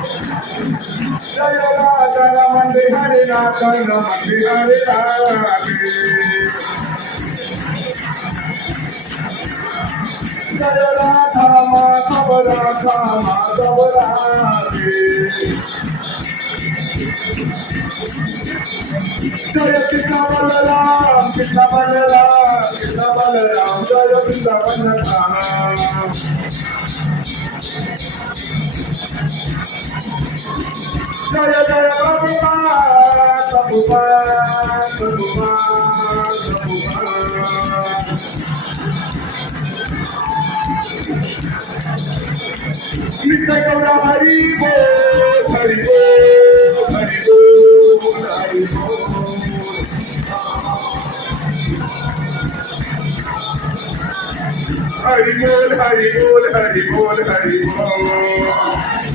जय राधा रमण हरे राधा रमण हरे राधे जय राधा माधव राधे जय कृष्ण बलराम कृष्ण बलराम कृष्ण बलराम जय कृष्ण बलराम जय जय प्रभुपाद नित्य गौरा हरि बोल हरि बोल हरि बोल हरि बोल हरि बोल हरि बोल हरि बोल हरि बोल